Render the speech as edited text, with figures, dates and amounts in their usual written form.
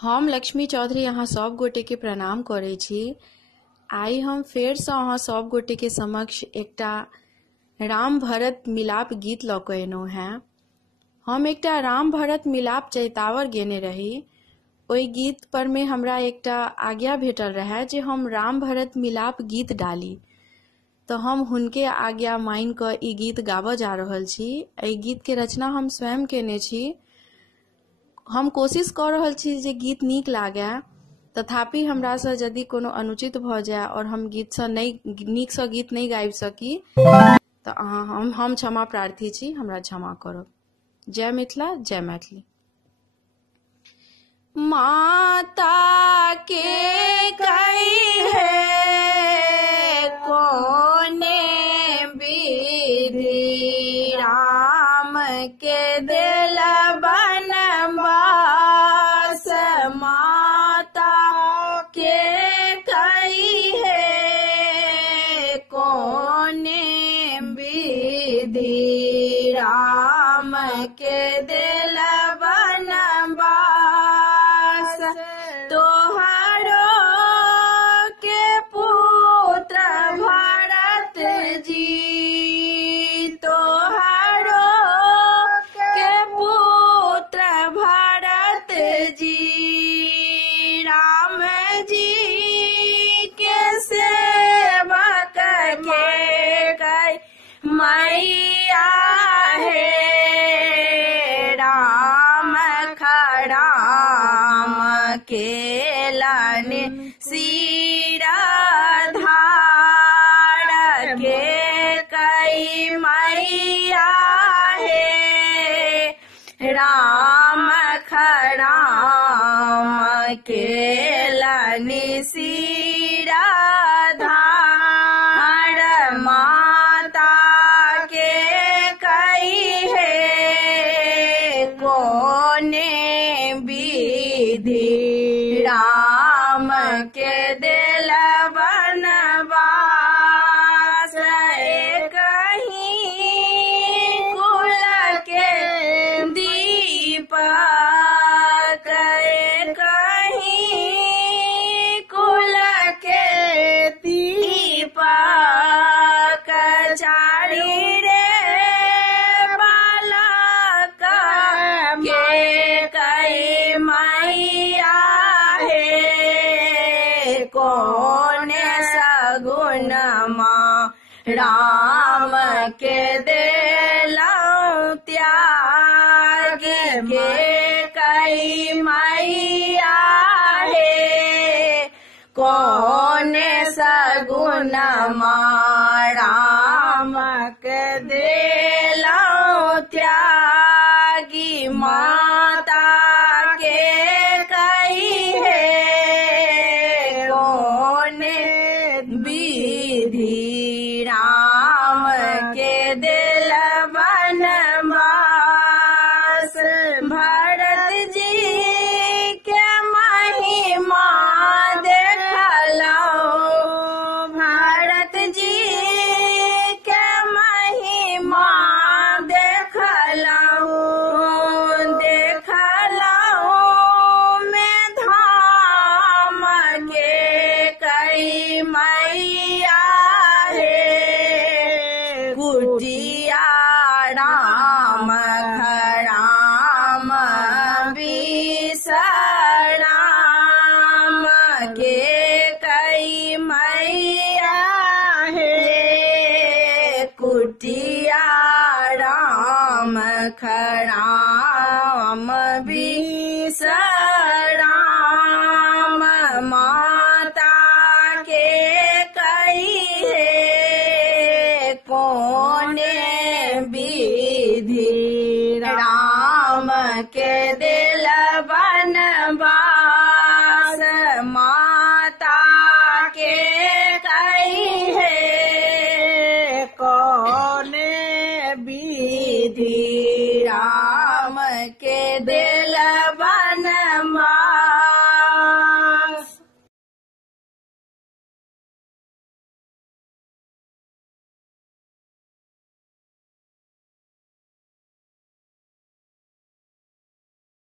हम लक्ष्मी चौधरी अहाँ सब गोटे के प्रणाम करे छी। आई हम फेर से अहाँ सब गोटे के समक्ष एकटा राम भरत मिलाप गीत लऽ कऽ एलहुँ हैं। हम एकटा राम भरत मिलाप चैतावर गेने रही। ओहि गीत पर में हमरा एकटा आज्ञा भेटल रहे जे हम राम भरत मिलाप गीत डाली, तो हम हुनके आज्ञा मान कऽ ई गीत गाबऽ जा रहल छी। एहि गीत के रचना हम स्वयं केने छी। हम कोशिश कर रहल छी जे गीत नीक लागे, तथापि हमरा से यदि कोनो अनुचित भ जाय और हम नीक से गीत नहीं गाबि सकी तो हम क्षमा प्रार्थी छी, हमरा क्षमा करब। जय मिथिला, जय मैथिली। माता के कई है कोने विधि, राम के दिल बनवास। माता के कई है कोने विधि, राम के दिल बनवास। तोहरो के पुत्र भरत जी, तोहरो के पुत्र भरत जी, राम जी के सेवक के कई मैया है। राम खराम के लन सिरा धार के कई मैया है। राम खराम के लन सिरा धार, माता के कई है कोने विधि, राम के दिल बनवास। एक ही कुल के दीपक, एक ही कुल के दीपक, चारि रे बालक के कई मैया है। कोने सगुन माँ राम के दिलौं त्याग के कई मैया है। कोने सगुन माँ राम के दिलौं त्यागी, माता के कई है कोने विधि, राम के दिल बनवास। भरत जी के महिमा देखलो, भरत जी के महिमा देखलो, देखलो में धाम के कई मैया है। कुटिया राम खराम विश्राम के कई मैया है। कुटिया राम खराम विश्राम, माता के कई है कोने विधि, राम के दिल बनवास। माता के कई है कोने विधि, राम के दिल